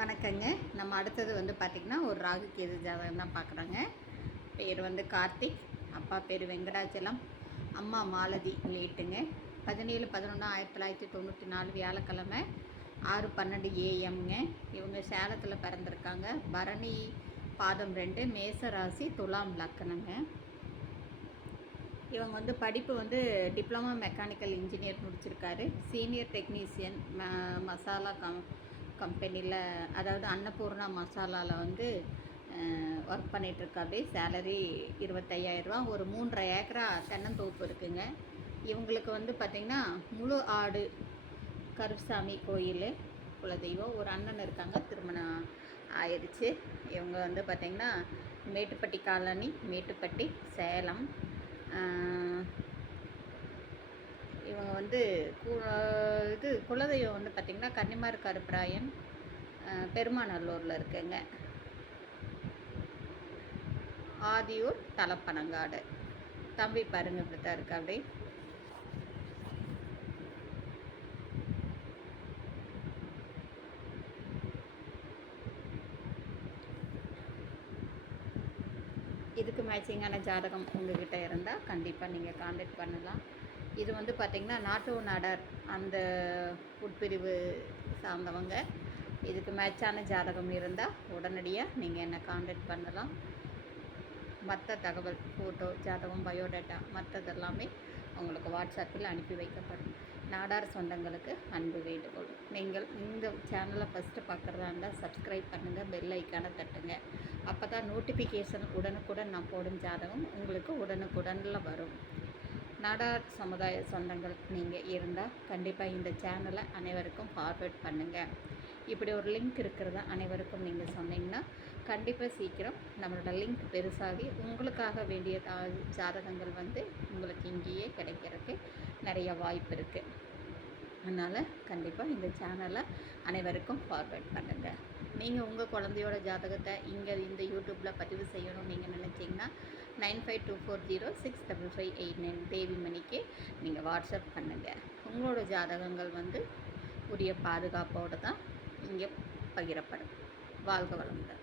வணக்கங்க. நம்ம அடுத்தது வந்து பார்த்திங்கன்னா ஒரு ராகு கேது ஜாதகம் தான் பார்க்குறாங்க பேர் வந்து கார்த்திக் அப்பா பேர் வெங்கடாச்சலம் அம்மா மாலதி லேட்டுங்க. பதினேழு பதினொன்று ஆயிரத்தி தொள்ளாயிரத்தி தொண்ணூற்றி நாலு வியாழக்கிழமை ஆறு பன்னெண்டு ஏஎம்ங்க இவங்க சேலத்தில் பிறந்திருக்காங்க. பரணி பாதம் ரெண்டு மேச ராசி துலாம் லக்கணங்க. இவங்க வந்து படிப்பு வந்து டிப்ளமா மெக்கானிக்கல் இன்ஜினியர் முடிச்சிருக்காரு. சீனியர் டெக்னீசியன் ம மசாலா கம் கம்பெனியில் அதாவது அன்னபூர்ணா மசாலாவில் வந்து ஒர்க் பண்ணிகிட்ருக்காரு சேலரி இருபத்தையாயிரரூவா ஒரு மூன்றரை ஏக்கரா தென்னந்தோப்பு இருக்குங்க. இவங்களுக்கு வந்து பார்த்திங்கன்னா முழு ஆடு கருப்சாமி கோயில் குலதெய்வம் ஒரு அண்ணன் இருக்காங்க திருமணம் ஆயிடுச்சு. இவங்க வந்து பார்த்திங்கன்னா மேட்டுப்பட்டி காலனி மேட்டுப்பட்டி சேலம் ஆஹ் இவங்க வந்து கு இது குலதெய்வம் வந்து பார்த்திங்கன்னா கன்னிமார் கருப்பராயன் பெருமாநல்லூரில் இருக்குங்க. ஆதியூர் தலப்பனங்காடு. தம்பி பாருங்க இப்படி தான் இருக்கு அப்படி இதுக்கு மேட்சிங்கான ஜாதகம் உங்ககிட்ட இருந்தால் கண்டிப்பாக நீங்கள் காண்டாக்ட் பண்ணலாம். இது வந்து பார்த்திங்கன்னா நாட்டு நாடர் அந்த உட்பிரிவு சார்ந்தவங்க. இதுக்கு மேட்சான ஜாதகம் இருந்தால் உடனடியாக நீங்கள் என்னை காண்டாக்ட் பண்ணலாம். மற்ற தகவல் ஃபோட்டோ ஜாதகம் பயோடேட்டா மற்றதெல்லாமே உங்களுக்கு வாட்ஸ்அப்பில் அனுப்பி வைக்கப்படும். நாடார் சொந்தங்களுக்கு அன்பு வேண்டுகோள். நீங்கள் இந்த சேனலை ஃபஸ்ட்டு பார்க்குறதா இருந்தால் சப்ஸ்கிரைப் பண்ணுங்கள் பெல் ஐக்கானை தட்டுங்க. அப்போ தான் நோட்டிஃபிகேஷன் உடனுக்குடன் நான் போடும் ஜாதகம் உங்களுக்கு உடனுக்குடனில் வரும். நாடார் சமுதாய சொந்தங்கள் நீங்கள் இருந்தால் கண்டிப்பாக இந்த சேனலை அனைவருக்கும் ஃபார்வேர்ட் பண்ணுங்கள் இப்படி ஒரு லிங்க் இருக்கிறத அனைவருக்கும் நீங்கள் சொன்னீங்கன்னா கண்டிப்பாக சீக்கிரம் நம்மளோட லிங்க் பெருசாகி உங்களுக்காக வேண்டிய தா ஜாதகங்கள் வந்து உங்களுக்கு இங்கேயே கிடைக்கிறதுக்கு நிறைய வாய்ப்பு இருக்குது அதனால் கண்டிப்பாக இந்த சேனலை அனைவருக்கும் ஃபார்வேர்ட் பண்ணுங்கள் நீங்கள் உங்கள் குழந்தையோட ஜாதகத்தை இங்கே இந்த யூடியூப்பில் பதிவு செய்யணும்னு நீங்கள் நினச்சிங்கன்னா nine five two four zero six double five eight nine தேவி மணிக்கு நீங்கள் வாட்ஸ்அப் பண்ணுங்கள் உங்களோட ஜாதகங்கள் வந்து உரிய பாதுகாப்போடு தான் இங்கே பகிரப்படும். வாழ்க வளமுடன்.